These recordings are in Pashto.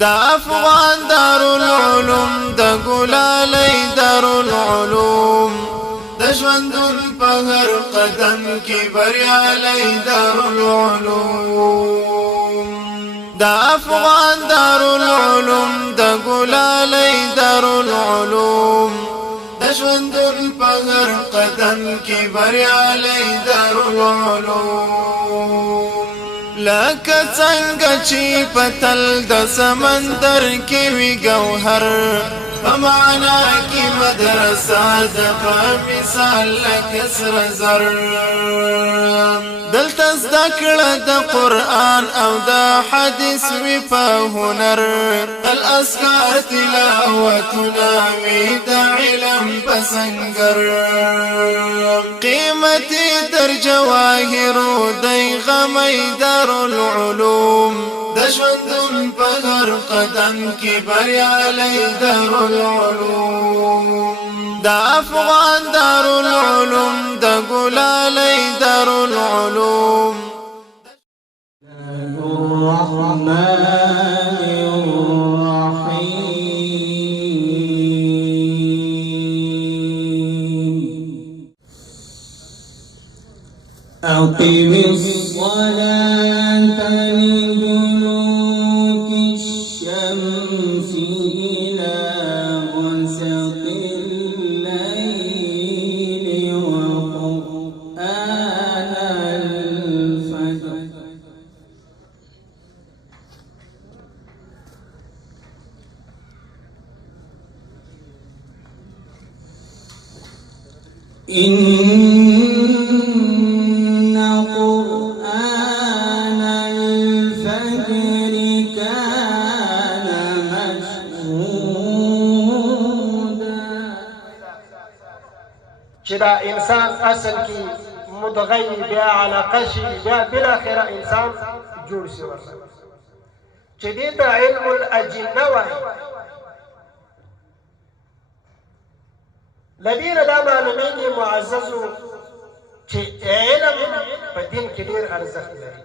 دا افغان دارالعلوم دا ګلالۍ دارالعلوم د ژوندون په هر قدم کې بریالۍ دارالعلوم دا افغان دارالعلوم دا ګلالۍ دارالعلوم د ژوندون په هر قدم کې بریالۍ دارالعلوم لکه څنګه چې پتل د سمندر کې وي ګوهر په معنا کې مدرسه د په مثال لکه سره زر دلته زده کړه د قرآن او د حدیث وي په هنر الاذکار تلاوتونه وي د علم په سنګر قیمتي در جواهرو دی غمی دارالعلوم د ژوندون په هر قدم کې بریالۍ دارالعلوم دا افغان دارالعلوم دا ګلالۍ دارالعلوم أقم الصلاة لدلوك الشمس إلى غسق الليل وقرآن الفجر إن قرآن الفجر كان مشهودا چې دا انسان اصل کې مدغی بیا علاقه شي بیا بالاخره انسان جوړ شي ورسره چې دې ته علم الاجنه وایي لدین دا معلومیږي معززو چې علم په دین کې ډېر ارزښت لري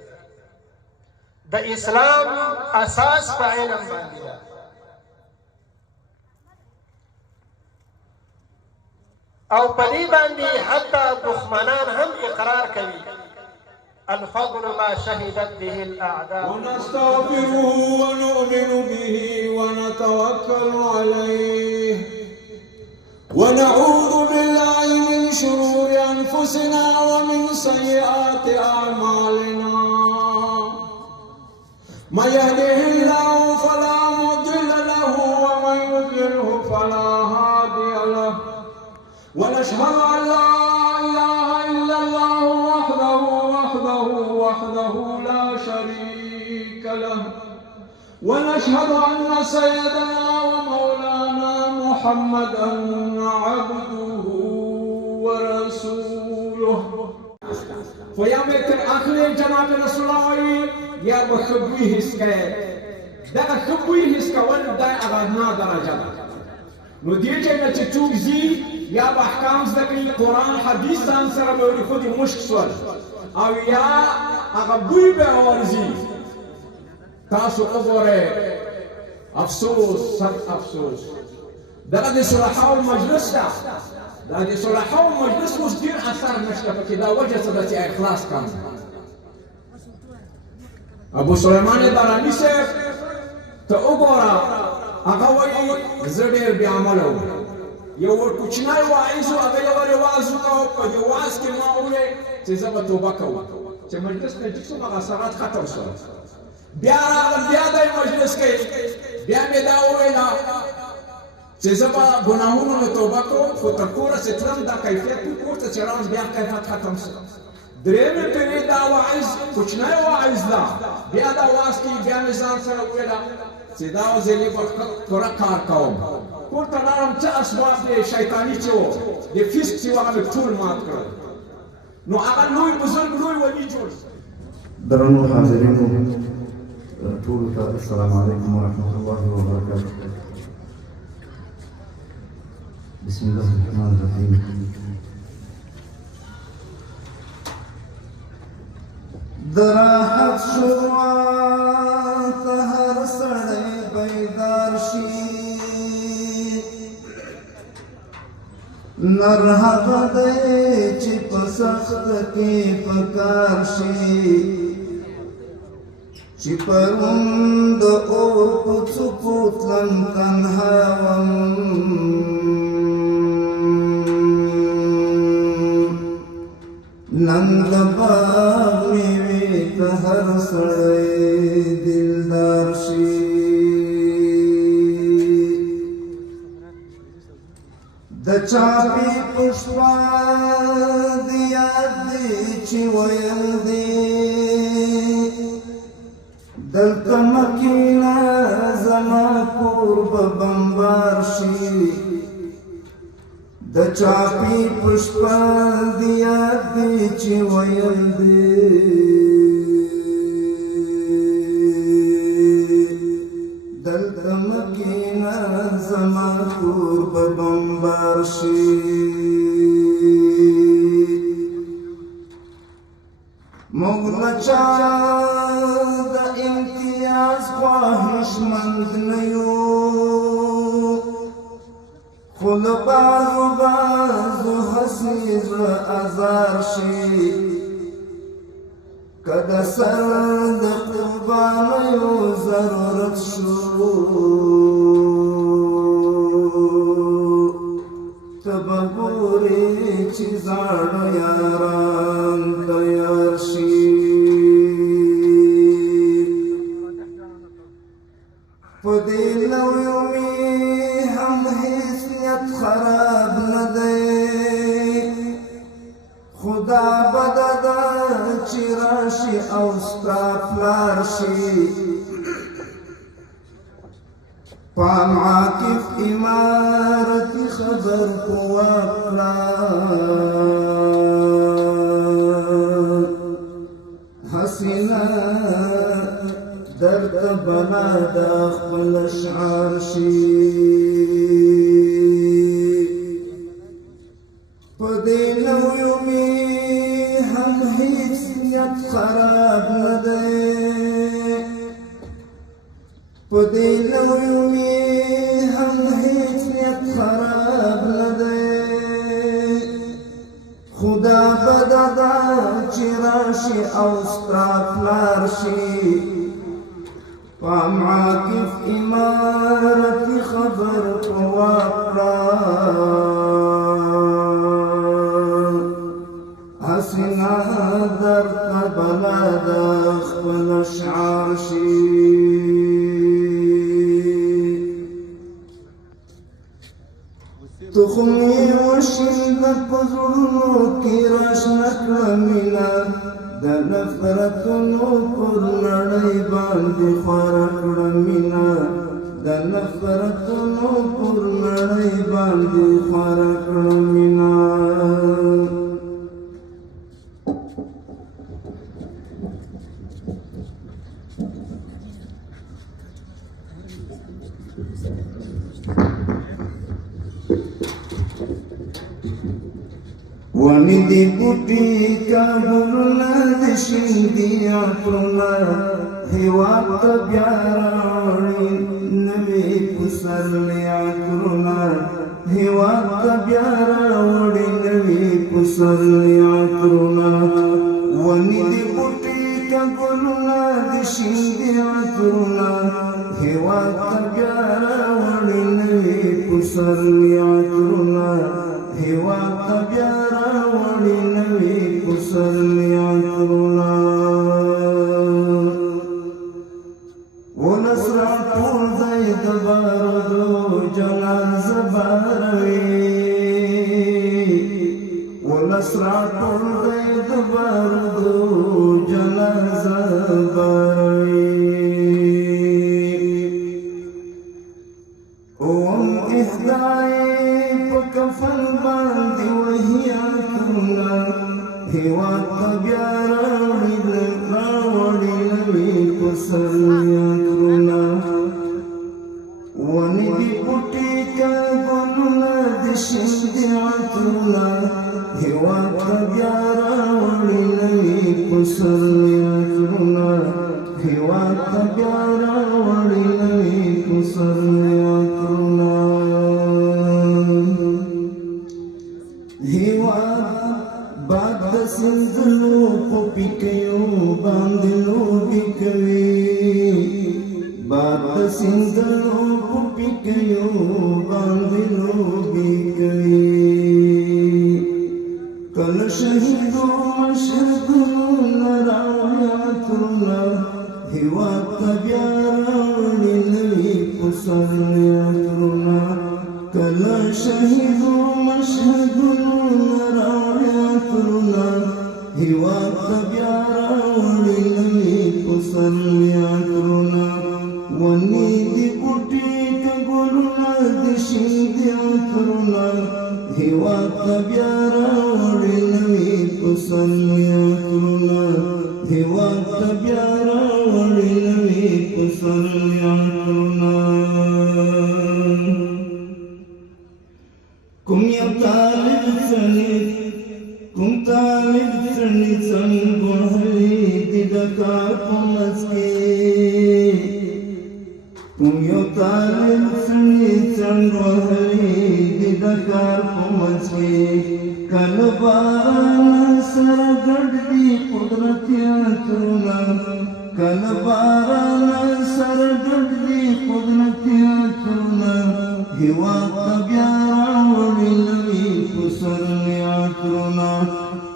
د اسلام اساس په علم باندې ده او په دې باندې حتی دښمنان هم اقرار کوي الفضل ما شهدت به الاعداء ونستغفره ونؤمن به ونتوكل عليه ونعوذ بالله من شرور أنفسنا ومن سيئات أعمالنا من يهده الله فلا مضل له ومن يضلله فلا هادي له ونشهد أن لا إله إلا الله وحده لا شريك له ونشهد أن سيدنا ومولانا محمدا عبده ورسوله فيوم آخر جناب رسول الله يا بخبوي هسكا دا خبوي هسكا ون دا أغادنا درجة نو دي جاي تشوف زي يا بأحكام ذكي القرآن حديث سانسر بوري خودي مشك سوال أو يا أغبوي بأورزي تاسو أغوري أفسوس سخت أفسوس دا د صلحاو مجلس دا د صلحاو مجلس اوس ډېر اثر نشته پکې دا وجه څه ده چې اخلاص کم ابو سلیمان بارانی صاحب ته وګوره هغه وایي زه ډېر بې عمله وم یو کوچنی واعظ و هغه یو رواز وکړو په دې واز کې ما وویل چې زه به توبه کوم چې مجلس نجیب شوم هغه اثرات ختم شول بیا راغلم بیا د مجلس کې بیا مې دا وویله چې زه به ګناهونو نه توبه کوم خو تر کوره چې تلم دا کیفیت کور ته چې راوځم بیا کیفیت ختم شو درېیمې پېړۍ دا واعظ کوچنی واعظ ده بیا دا واز کې بیا مې ځان سره وویله چې دا زه لږ پوره کار کوم کور ته لاړم څه اسباب دی شیطاني چې و د فیسق چې و هغه مې ټول مات کړل نو هغه لوی بزرګ لوی ولي جوړ درنو حاضرینو ټولو ته السلام علیکم ورحمة الله وبرکاته بسم الله الرحمن الرحيم دراحت شروعات هر سړی نر هغه دی چې په سخت کې پکار شي چې پرون د اور په څوکو تلم تنها وم نن د باغ میوې ته هر سړی دلدار شي د چاپی پشپا د یاد دی چې ویل دی دلته مکینه زما کور به بمبار شي د چاپی پشپا د یاد دی چې ویل دی دلته مکینه زما کور به بمبار شي موږ له چا د امتیاز خواهشمند نه یو خو له بعضو هسې زړه ازار شي که د سر د قربانیو ضرورت شو ته به ګورې چې زاړه یاران تیار شي په دې لویو مې هم هیڅ نیت خراب نه دی خدا بده ده چې راشي او ستا پلار شي پام عاکف امارتي خبر کو واکړه حسینه درد بنا د خپل اشعار شي په دې نویو مې هم هیڅ نیت خراب نه دی په دې نویو مې هم هیڅ نیت خراب نه دی خدا بده ده چې راشي او ستا پلار شي پام عاکف امارتي خبر کو واکړه حسینه درته بلا د خپل اشعار شي تخم یې وشیندل په زړونو کې راشنه کړه مینه د نفرتونو پر نړۍ باندې خوره کړه مینه د نفرتونو پر نړۍ باندې خوره کړه مینه ونی دی بوټي کابلونه د شیندي عطرونه هېواد ته بیا راوړي نوي پسرلي عطرونه هېواد ته بیا راوړي نوي پسرلي عطرونه ونی دی بوټي کابلونه د شیندي عطرونه هېواد ته بیا راوړي نوي پسرلي عطرونه هېواد ته بیا راوړي نوي پسرلي عطرونه ولس راټول دی د بارودو جنازه باروي ولس راټول دی د بارودو جنازه باروي اوم اهدای په کفن باندې وهي عطرونه هېواد ته بیا راوړي نوي پسرلي عطرونه ونې دي بوټي که ګلونه د شیندي عطرونه هېواد ته بیا راوړي نوي پسرلي عطرونه هېواد ته بیا راوړي نوي پسرلي عطرونه باد سندلو پپی کیو باندې لوبي کوي کل شهیدو مشهدونه راياتونه هیواد ته بیا راوړي نوي پسرلیاتونه کل شهیدو مشهدونه راياتونه هیواد ته بیا راوړي نوي پسرلیاتونه ونی دی بوټي که ګلونه د شیندې عطرونه هیواد ته بیا راوړي نوي پسرلیاتونه هیواد ته بیا راوړي نوي پسرلیاتونه کوم یو طالب څڼې څنګ وهلي دي د کار په منځ کې کوم یو طالب څڼې څنګ وهلي دي د کار په منځ کې کله باران سره ګډ دي قدرتي عطرونه کله باران سره ګډ دي قدرتي عطرونه هیواد ته بیا راوړي نوي پسرلیاتونه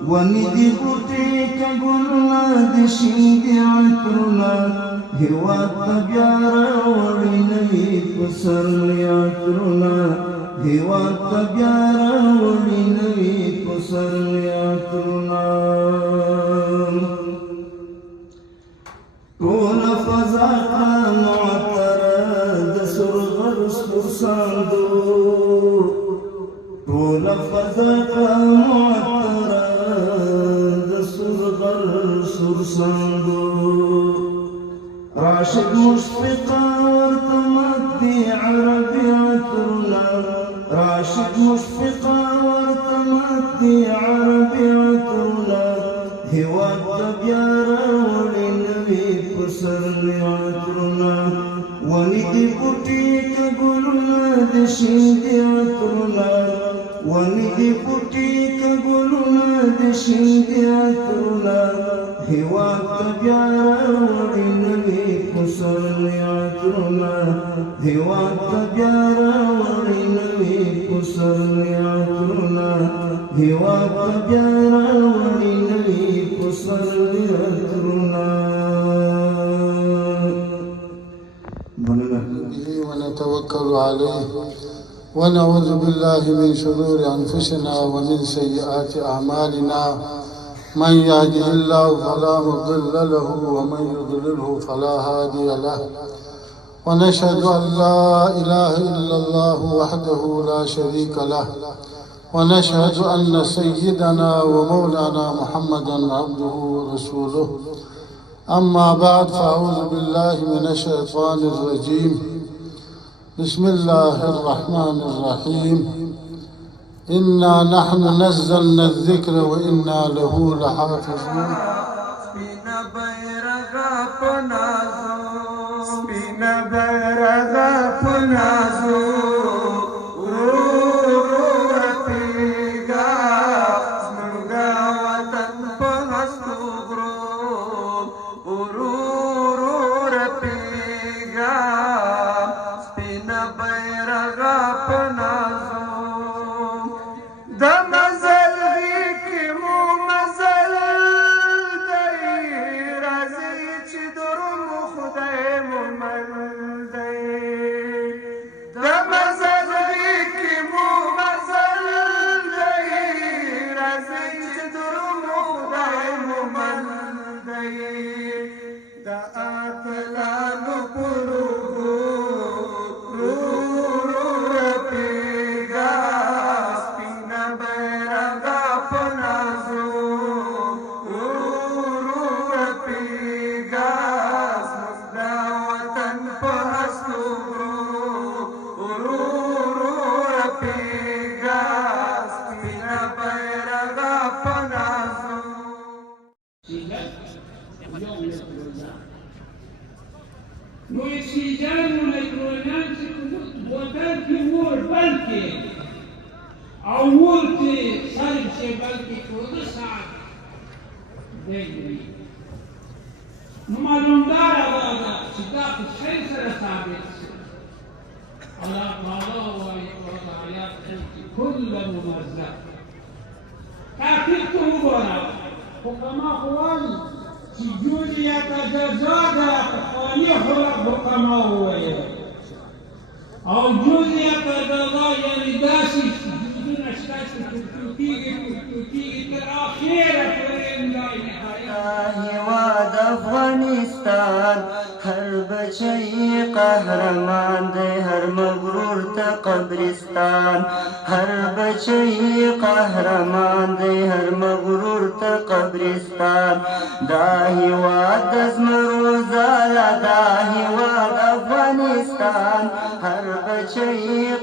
ونې دي بوټي که ګلونه د شیندې عطرونه هیواد ته بیا راوړي نوي پسرلیاتونه هیواد ته بیا راوړي نوي پسرلیاتونه ټوله فضا معطره د سرغر سرساندو ټوله فضا معطره د سرغر سرساندو راشد مشفقه ورته مدي عربي عطرونه راشد مشفقه ورته مدي عربي عطرونه هیواد ته بیا راوړي نوي پسرلیاتونه ونې دي بوټي که ګلونه د شیندې عطرونه ونې دي بوټي که ګلونه د شیندې عطرونه هیواد ته بیا راوړي نوي پسرلیاتونه هیواد ته بیا راوړي نوي پسرلیاتونه هیواد ته بیا راوړي نوي پسرلیاتونه ونتوكل عليه ونعوذ بالله من شرور أنفسنا ومن سيئات أعمالنا من يهده الله فلا مضل له ومن يضلله فلا هادي له ونشهد أن لا إله إلا الله وحده لا شريك له ونشهد أن سيدنا ومولانا محمدا عبده ورسوله أما بعد فأعوذ بالله من الشيطان الرجيم بسم الله الرحمن الرحيم إنا نحن نزلنا الذكر وإنا له لحافظون سپینا بیرغا پنازو سپینا بیرغا پنازو ورتیگا زمنگا وطن پهستو غرو ورتیگا سپینا بیرغا پنازو د مزل کی مو مزل دی راځي چې درم خدای مو مل دی د مزل کی مو مزل دی راځي چې درم خدای مو مل دی د اتلانو پرو نو اکسیجن و نیتروجن چې بوتل کې اور بل کې او اور کې صرف شي بلکې ټول ساعت دی نو معلوم دار هغه چې دا په شی سره ثابت شي. الله تعالی وایي په آیات کې کل ممزق تحقیق ته وګوره. حکما خو وایي چې جوزیه تجزا ده، پخواني حکما وویل. او جوزیه تجزا یعنې داسې جوزونه شته چې کېږي تر آخره پورې لا نهایت. هیواد افغانستان هر بچی قهرمان دی، هر مغرور ته قبرستان. هر بچی قهرمان دی، هر مغرور ته قبرستان. دا هیواد د زمرو ځاله، دا هیواد افغانستان. هر بچی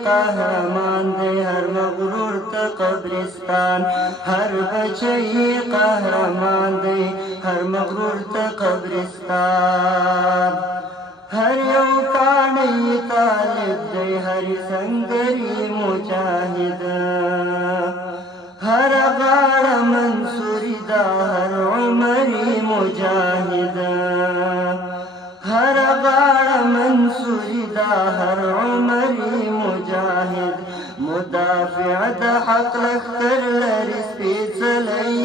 قهرمان دی، هر مغرور ته قبرستان. هر بچی قهرمان دی، هر مغرور ته قبرستان. هر یو کاڼی طالب دی، هر سنگری مجاهد. هر غاړه منصوري ده، هر عمري مجاهد. هر غاړه منصوري ده، هر عمري مجاهد. مدافع د حق لښکر لري سپېڅلی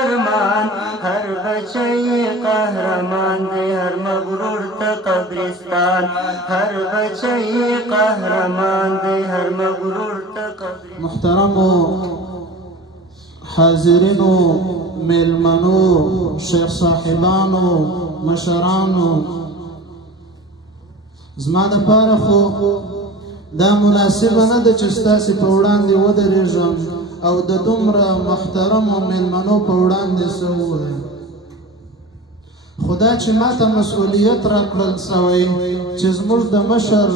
ارمان. هر بچی قهرمان دی، هر مغرور ته قبرستان. هر بچی قهرمان دی، هر مغرور ته قبرستان. محترمو حاضرینو، میلمنو، شیخ صاحبانو، مشرانو، زما دپاره خو دا مناسبه نه ده چې ستاسې په وړاندې ودرېږم او د دومره محترمو میلمنو په وړاندې څه ووایم. خو دا چې ما ته مسؤلیت راکړل سوی چې زموږ د مشر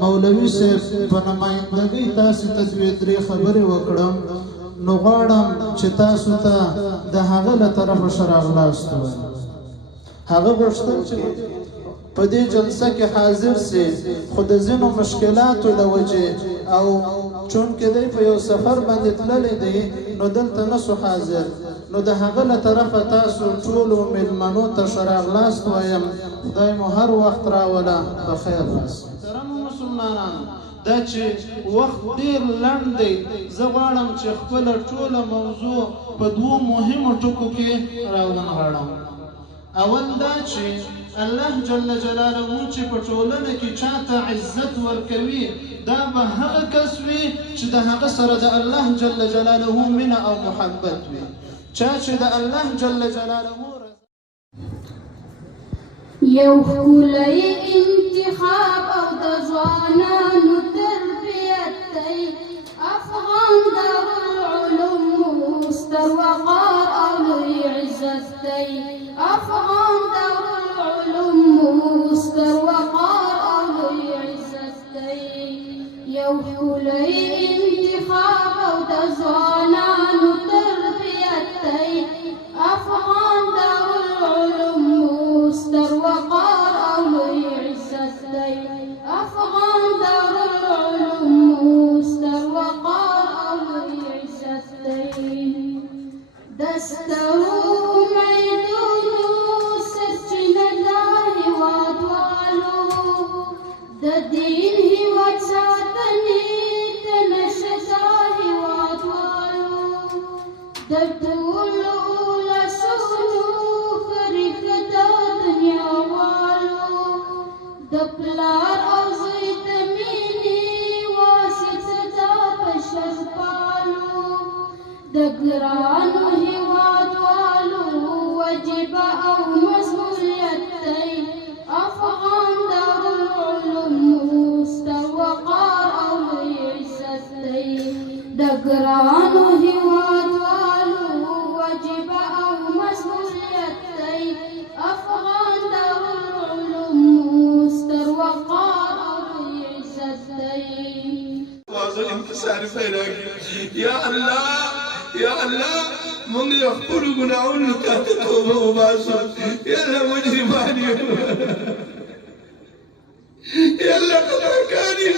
مولوي صاحب په نمایندګۍ تاسې ته دوې درې خبرې وکړم، نو غواړم چې تاسو ته د هغه له طرفه ښه راغلاست ووایم. هغه غوښتل چې په دې جلسه کې حاضر سي، خو د ځینو مشکلاتو له وجې او چونکې دی په یو سفر باندې تللی دی، نو دلته نسو حاضر. نو د هغه له طرفه تاسو ټولو میلمنو ته ښه راغلاست وایم. خدای مو هر وخت راوله په خیر راسي. محترمو مسلمانانو، دا چې وخت ډېر لنډ دی، زه غواړم چې خپله ټوله موضوع په دوو مهمو ټکو کې راونغاړم. اول دا چې الله جل جلاله چې په ټولنه کې چاته عزت ورکوي، دا به هغه کس وي چې د هغه سره د الله جل جلاله مینه او محبت وي. چا چې د الله جل جلاله یو ښکلی انتخاب او د ځوانانو تربیت دی. افغان دارالعلوم ستر وقار او لوی عزت دی. افغان دارالعلوم ستر وقار او لوی عزت دی. یو ښکلی انتخاب او د ځوانانو تربیت دی. افغان دارالعلوم ستر وقار او لوی عزت دی. افغان دارالعلوم ستر وقار او لوی عزت دی. دسترو امیدونو سرچینه دا هیوادوالو، د دین هیواد ساتنې ته نشه دا هیوادوالو، د ټولو ولسونو فریقه دا دنیاوالو، د پلار او زوی د مینې واسطه دا بشرپالو، د ګرانو هیوادوالو وجیبه او مسؤلیت دی. افغان دارالعلوم ستر وقار او لوی عزت دی. د ګرانو هیوادوالو وجیبه او مسؤلیت دی. افغان دارالعلوم ستر وقار او لوی عزت دی. واضح انتصار پیدا کی. یا اللہ یا اللہ من يخبر گناہوں کا توبہ وباسو. یا اللہ مجرمانی یا اللہ قضاکاری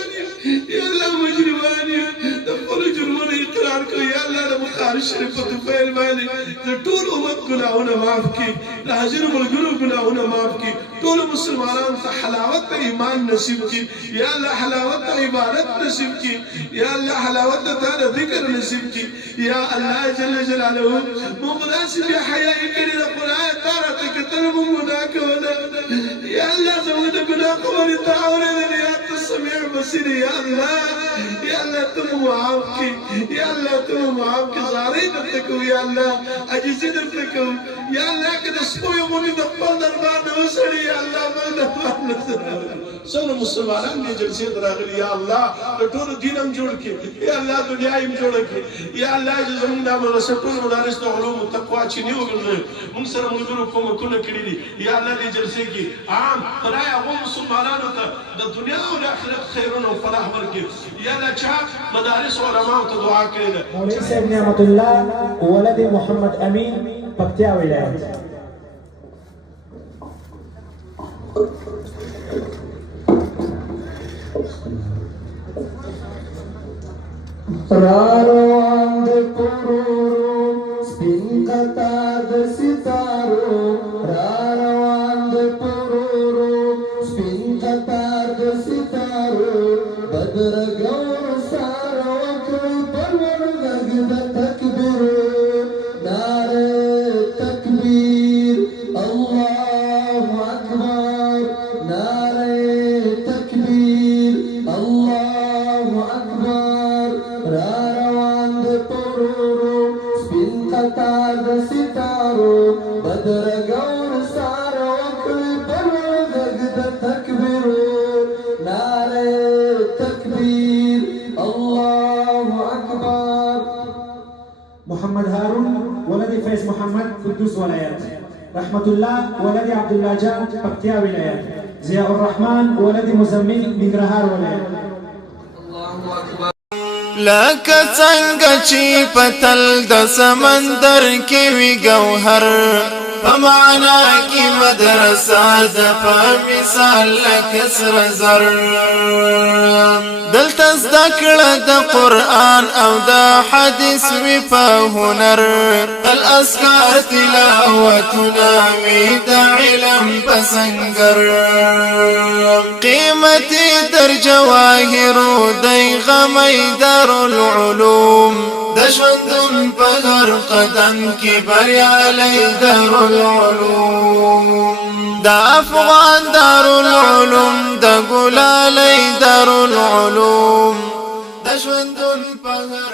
یا اللہ مجرمانی دفل جرمون اقرار کو. یا اللہ مخارج شریف تو فیل مانی طول امت ګناهونه معاف کړي د حاضرو ملګرو ګناهونه معاف کړي ټولو مسلمانانو ته حلاوت د ایمان نصیب کړي یا الله حلاوت د عبادت نصیب کړي یا الله حلاوت د تا د ذکر نصیب کړي یا الله جل جلاله موږ داسې بې حیایي کړې ده قرآن تا راته کتل موږ ګناه کوله یا الله زموږ د ګناه خبرې تا اورېدلې یا ته سمیع بصیر یا الله ته مو معاف کړي یا الله ته مو معاف کړي زارۍ درته کوو یا الله عاجزي درته کوو یا الله که د سپیو غوندې د خپل دربار نه وسړي یا الله بل دربار نه څومره مسلمانان دې جلسې ته راغلي یا الله د ټولو دین هم جوړ کړي یا الله دنیا هم جوړه کړي یا الله چې زموږ دا مدرسه ټول مدارس د علومو تقوا چې نه وګرځوي موږ سره ملګرو کومکونه کړي دي یا الله دې جلسې کې عام خدای هغو مسلمانانو ته د دنیا او د آخرت خیرونه او فلاح ورکړي یا الله چا مدارس علماو ته دعا کړې ده مولوي صاحب نعمت الله ولد محمد امین پکتیا ولایت راروان د کورورو سپین قطار د ستارو راروان د کورورو سپین قطار د ستارو بدر ګور سار وکړي پرور غږ د تکبیر نعره تکبیر الله اکبر نعره تکبیر الله اکبر راروان د پرورو سپین قطار د ستارو بدر ګور سار وکړي پرور غږ د تکبیر نعره تکبیر الله اکبر محمد هارون ولد فیض محمد قدوس ولایت رحمت الله ولد عبد الله جان پکتیا ولایت ضیاء الرحمن ولد مزمل ننګرهار ولایت لکه څنګه چې پتل د سمندر کې وي ګوهر په معنا کې مدرسه ده په مثال لکه سره زر دلته زده کړه د قرآن او د حدیث وي په هنر الاذکار تلاوتونه وي د علم په سنګر قیمتي در جواهرو دی غمی در العلوم د ژوندون په هر قدم کې بریالی دارالعلوم د افغان دارالعلوم د ګلالی دارالعلوم د ژوندون په هر